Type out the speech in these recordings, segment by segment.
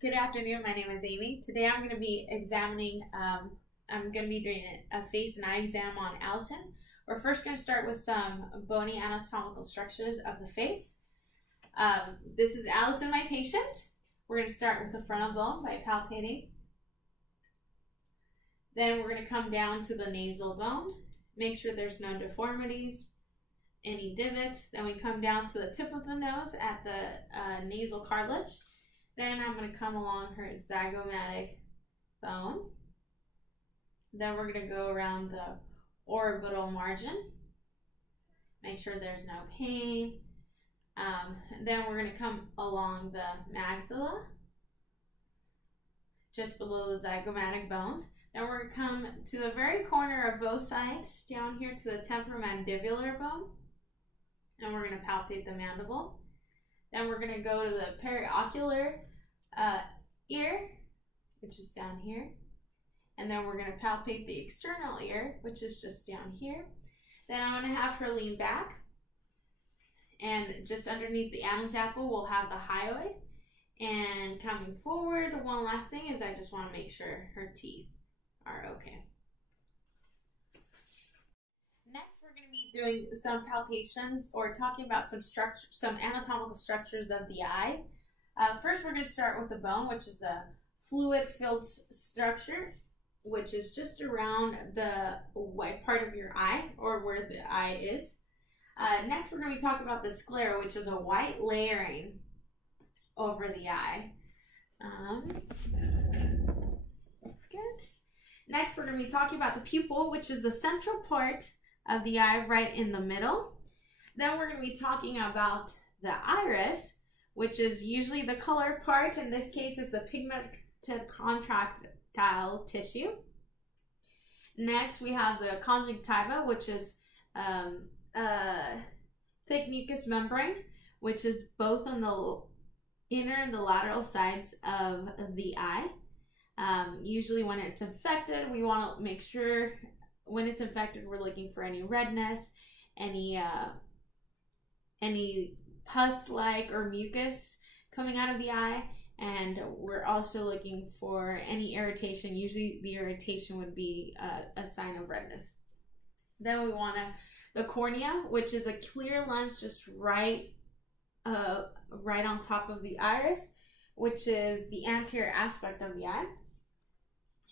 Good afternoon, my name is Amy. Today I'm going to be doing a face and eye exam on Allison. We're first going to start with some bony anatomical structures of the face. This is Allison, my patient. We're going to start with the frontal bone by palpating. Then we're going to come down to the nasal bone, make sure there's no deformities, any divots. Then we come down to the tip of the nose at the nasal cartilage. Then I'm going to come along her zygomatic bone. Then we're going to go around the orbital margin. Make sure there's no pain. Then we're going to come along the maxilla, just below the zygomatic bones. Then we're going to come to the very corner of both sides, down here to the temporomandibular bone. And we're going to palpate the mandible. Then we're going to go to the periocular ear, which is down here. And then we're going to palpate the external ear, which is just down here. Then I'm going to have her lean back. And just underneath the Adam's apple, we'll have the hyoid. And coming forward, one last thing is I just want to make sure her teeth are okay. Next, we're going to be doing some palpations or talking about some anatomical structures of the eye. First, we're going to start with the bone, which is a fluid-filled structure, which is just around the white part of your eye, or where the eye is. Next, we're going to be talking about the sclera, which is a white layering over the eye. Good. Next, we're going to be talking about the pupil, which is the central part of the eye right in the middle. Then we're going to be talking about the iris, which is usually the colored part. In this case, is the pigmented contractile tissue. Next, we have the conjunctiva, which is thick mucous membrane, which is both on the inner and the lateral sides of the eye. Usually when it's infected, we want to make sure when it's infected, we're looking for any redness, any pus-like or mucus coming out of the eye, and we're also looking for any irritation. Usually the irritation would be a sign of redness. Then we want the cornea, which is a clear lens just right on top of the iris, which is the anterior aspect of the eye.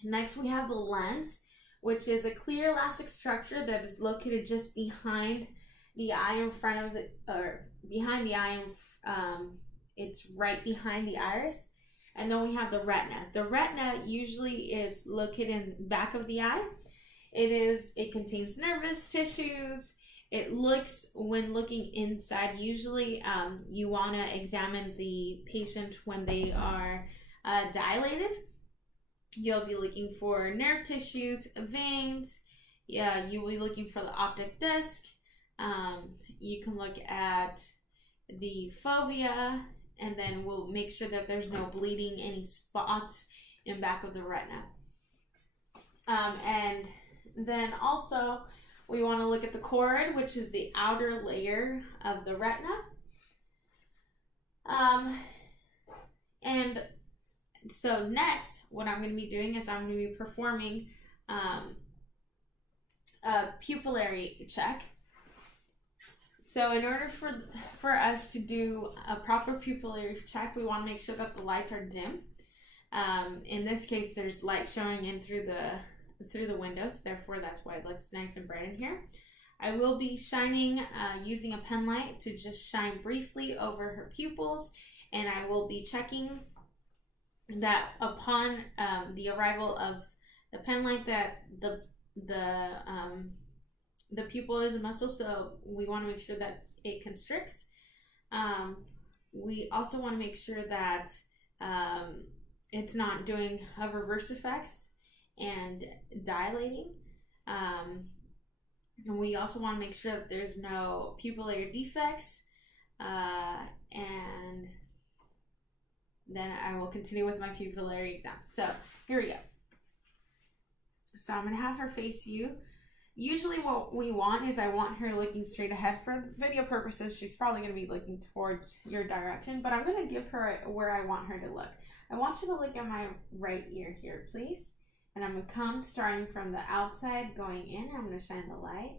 Next, we have the lens, which is a clear elastic structure that is located just behind the eye in front of the, or behind the eye, it's right behind the iris. And then we have the retina. The retina usually is located in the back of the eye. It contains nervous tissues. It looks, when looking inside, usually you want to examine the patient when they are dilated. You'll be looking for nerve tissues, veins. Yeah, you will be looking for the optic disc. You can look at the fovea, and then we'll make sure that there's no bleeding, any spots in back of the retina. And then also we want to look at the choroid, which is the outer layer of the retina. And so next, what I'm going to be doing is I'm going to be performing a pupillary check. So in order for us to do a proper pupillary check, we want to make sure that the lights are dim. In this case, there's light showing in through the windows, therefore that's why it looks nice and bright in here. I will be shining using a pen light to just shine briefly over her pupils, and I will be checking that upon the arrival of the pen light that the pupil is a muscle, so we want to make sure that it constricts. We also want to make sure that it's not doing reverse effects and dilating. And we also want to make sure that there's no pupillary defects. And then I will continue with my pupillary exam. So here we go. So I'm going to have her face you. Usually what we want is I want her looking straight ahead. For video purposes, she's probably going to be looking towards your direction, but I'm going to give her where I want her to look. I want you to look at my right ear here, please. And I'm going to come starting from the outside going in. I'm going to shine the light.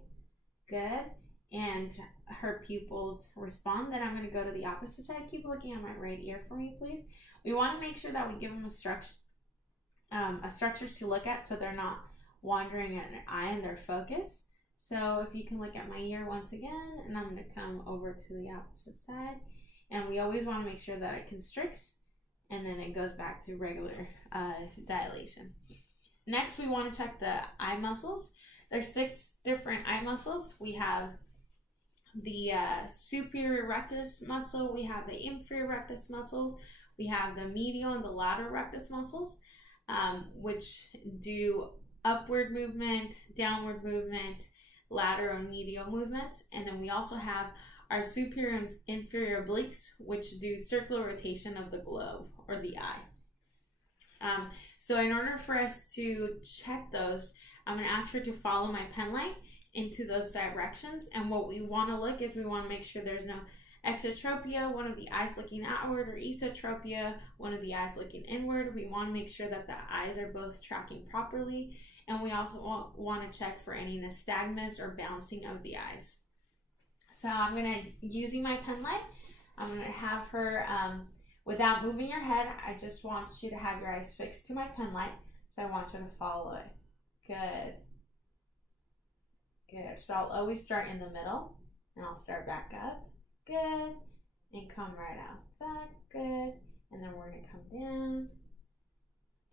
Good. And her pupils respond. Then I'm going to go to the opposite side. Keep looking at my right ear for me, please. We want to make sure that we give them a structure to look at so they're not wandering at an eye and their focus. So if you can look at my ear once again, and I'm going to come over to the opposite side. And we always want to make sure that it constricts and then it goes back to regular dilation. Next, we want to check the eye muscles. There's 6 different eye muscles. We have the superior rectus muscle, we have the inferior rectus muscles, we have the medial and the lateral rectus muscles, which do upward movement, downward movement, lateral and medial movements. And then we also have our superior and inferior obliques, which do circular rotation of the globe or the eye. So in order for us to check those, I'm going to ask her to follow my pen light into those directions. And what we want to look is we want to make sure there's no exotropia, one of the eyes looking outward, or esotropia, one of the eyes looking inward. We want to make sure that the eyes are both tracking properly. And we also want to check for any nystagmus or bouncing of the eyes. So I'm going to, using my pen light, I'm going to have her, without moving your head, I just want you to have your eyes fixed to my pen light. So I want you to follow it. Good. Good. So I'll always start in the middle, and I'll start back up. Good. And come right out. Back. Good. And then we're going to come down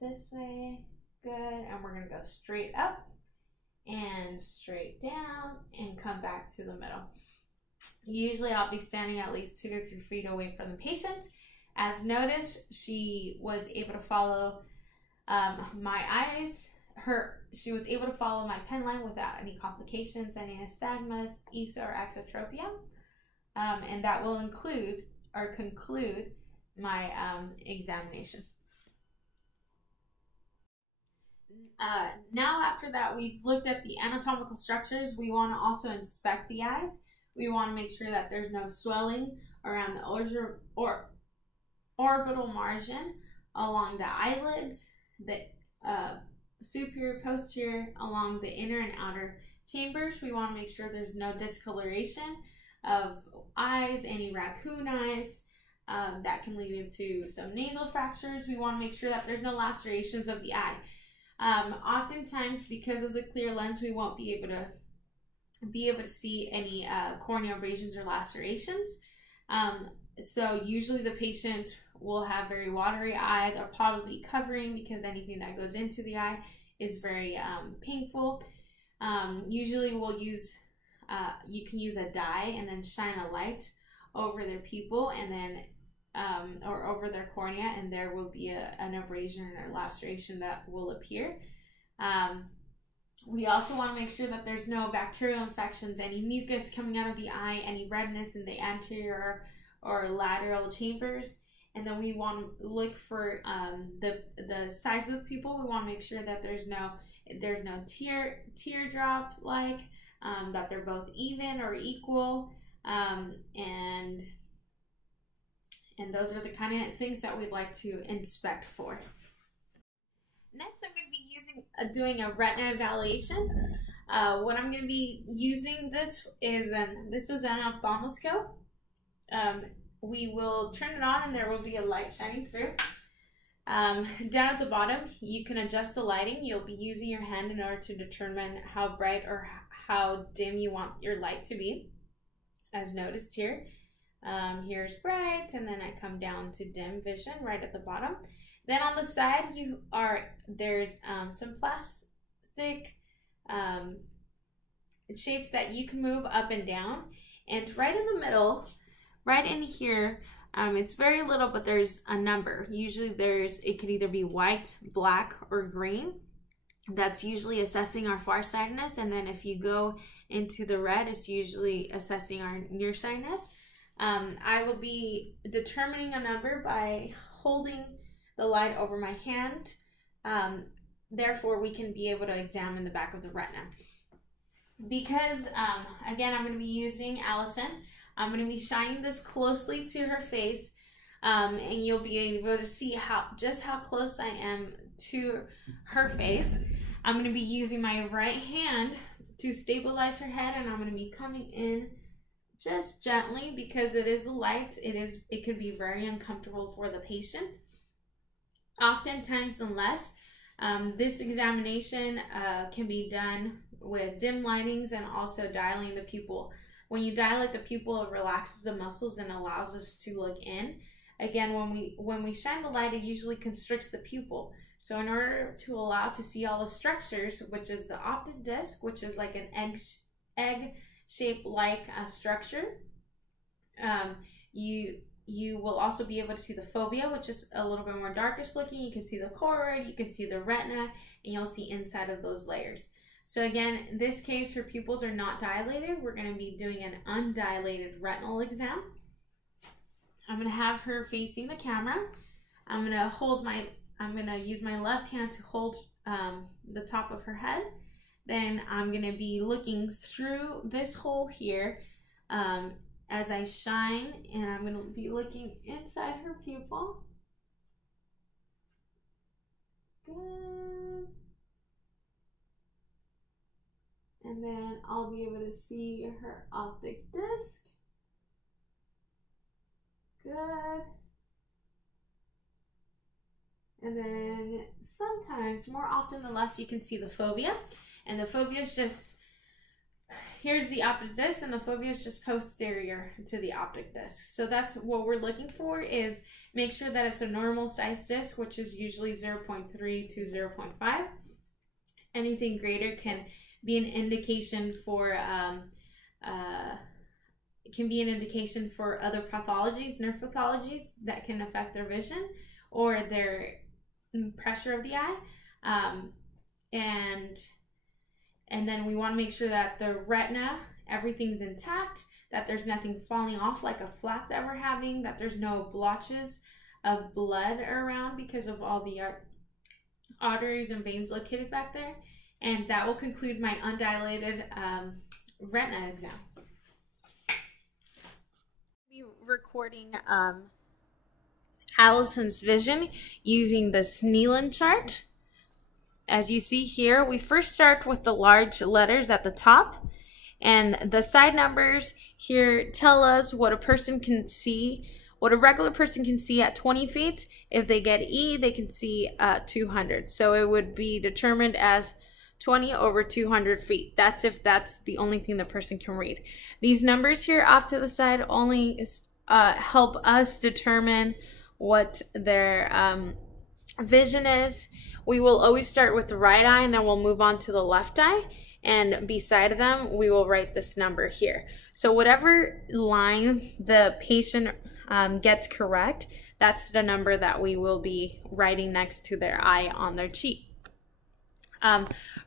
this way. Good. And we're going to go straight up and straight down and come back to the middle. Usually I'll be standing at least 2 to 3 feet away from the patient. As noticed, she was able to follow my eyes. She was able to follow my pen line without any complications, any nystagmus, ESA, or exotropia. And that will include or conclude my examination. Now after that we've looked at the anatomical structures, we want to also inspect the eyes. We want to make sure that there's no swelling around the orbital margin, along the eyelids, the superior, posterior, along the inner and outer chambers. We want to make sure there's no discoloration of eyes, any raccoon eyes. That can lead into some nasal fractures. We want to make sure that there's no lacerations of the eye. Oftentimes, because of the clear lens, we won't be able to see any corneal abrasions or lacerations. So usually the patient will have very watery eye. They'll probably be covering because anything that goes into the eye is very painful. Usually we'll use, you can use a dye and then shine a light over their pupil and then or over their cornea, and there will be an abrasion or laceration that will appear. We also want to make sure that there's no bacterial infections, any mucus coming out of the eye, any redness in the anterior or lateral chambers. And then we want to look for the size of the pupil. We want to make sure that there's no teardrop like, that they're both even or equal, and those are the kind of things that we'd like to inspect for. Next, I'm going to be doing a retina evaluation. What I'm going to be using this is an ophthalmoscope. We will turn it on and there will be a light shining through. Down at the bottom, you can adjust the lighting. You'll be using your hand in order to determine how bright or how dim you want your light to be, as noticed here. Here's bright, and then I come down to dim vision right at the bottom. Then on the side, there's some plastic shapes that you can move up and down. And right in the middle, right in here, it's very little, but there's a number. Usually it could either be white, black, or green. That's usually assessing our farsightedness. And then if you go into the red, it's usually assessing our nearsightedness. I will be determining a number by holding the light over my hand. Therefore, we can be able to examine the back of the retina. because, again, I'm going to be using Allison, I'm going to be shining this closely to her face, and you'll be able to see just how close I am to her face. I'm going to be using my right hand to stabilize her head, and I'm going to be coming in just gently because it is light. It could be very uncomfortable for the patient. Oftentimes, unless this examination can be done with dim lightings and also dilating the pupil. When you dilate the pupil, it relaxes the muscles and allows us to look in. Again, when we shine the light, it usually constricts the pupil. So in order to allow to see all the structures, which is the optic disc, which is like an egg-shaped like structure, you will also be able to see the fovea, which is a little bit more darkish looking. You can see the choroid, you can see the retina, and you'll see inside of those layers. So again, in this case, her pupils are not dilated. We're going to be doing an undilated retinal exam. I'm going to have her facing the camera. I'm going to use my left hand to hold the top of her head. Then I'm going to be looking through this hole here as I shine, and I'm going to be looking inside her pupil. Good. And then I'll be able to see her optic disc. Good. And then sometimes, more often than less, you can see the fovea. And the fovea is just, here's the optic disc, and the fovea is just posterior to the optic disc. So that's what we're looking for, is make sure that it's a normal size disc, which is usually 0.3 to 0.5. Anything greater can be an indication for other pathologies, nerve pathologies that can affect their vision or their pressure of the eye. And then we want to make sure that the retina, everything's intact, that there's nothing falling off like a flap that we're having, that there's no blotches of blood around because of all the arteries and veins located back there. And that will conclude my undilated retina exam. I'll be recording Allison's vision using the Snellen chart. As you see here, we first start with the large letters at the top, and the side numbers here tell us what a person can see, what a regular person can see at 20 feet. If they get E, they can see 200. So it would be determined as 20 over 200 feet. That's if that's the only thing the person can read. These numbers here off to the side only help us determine what their vision is. We will always start with the right eye, and then we'll move on to the left eye, and beside them we will write this number here. So whatever line the patient gets correct, that's the number that we will be writing next to their eye on their cheek.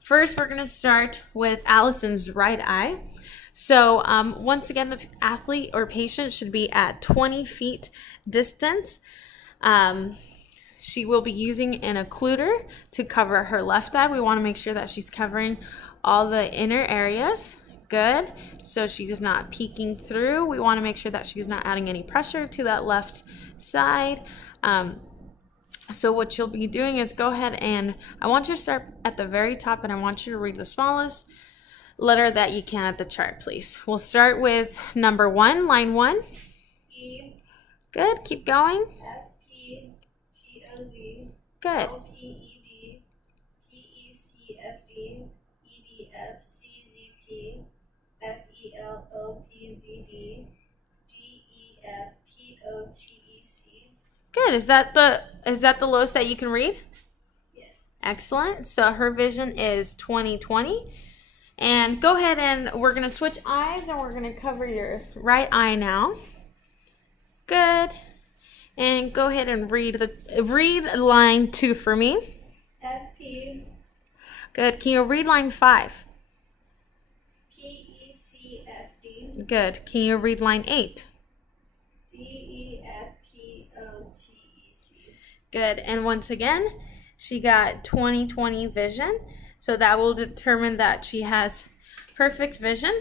First, we're going to start with Allison's right eye. So once again, the athlete or patient should be at 20 feet distance. She will be using an occluder to cover her left eye. We want to make sure that she's covering all the inner areas. Good. So she's not peeking through. We want to make sure that she's not adding any pressure to that left side. So what you'll be doing is go ahead, and I want you to start at the very top, and I want you to read the smallest letter that you can at the chart, please. We'll start with number 1, line 1. E. Good. Keep going. F P T O Z. Good. L P E D. P E C F D. E D F C Z P. F E L O P Z D. G E F P O T E C. Good. Is that the lowest that you can read? Yes. Excellent. So her vision is 20/20. And go ahead, and we're going to switch eyes, and we're going to cover your right eye now. Good. And go ahead and read line 2 for me. F P. Good. Can you read line 5? P E C F D. Good. Can you read line 8? D E F P O T E C. Good. And once again, she got 20/20 vision. So that will determine that she has perfect vision.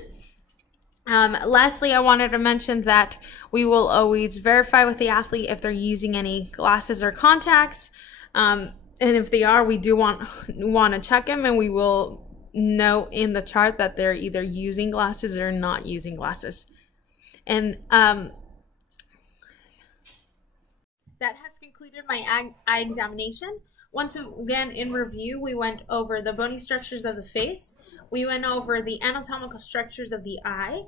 Lastly, I wanted to mention that we will always verify with the athlete if they're using any glasses or contacts. And if they are, we do want to check them, and we will note in the chart that they're either using glasses or not using glasses. And that has concluded my eye examination. Once again, in review, we went over the bony structures of the face. We went over the anatomical structures of the eye.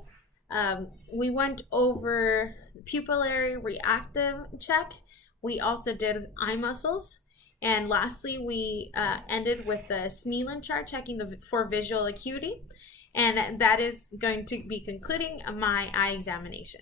We went over pupillary reactive check. We also did eye muscles. And lastly, we ended with the Snellen chart, checking for visual acuity. And that is going to be concluding my eye examination.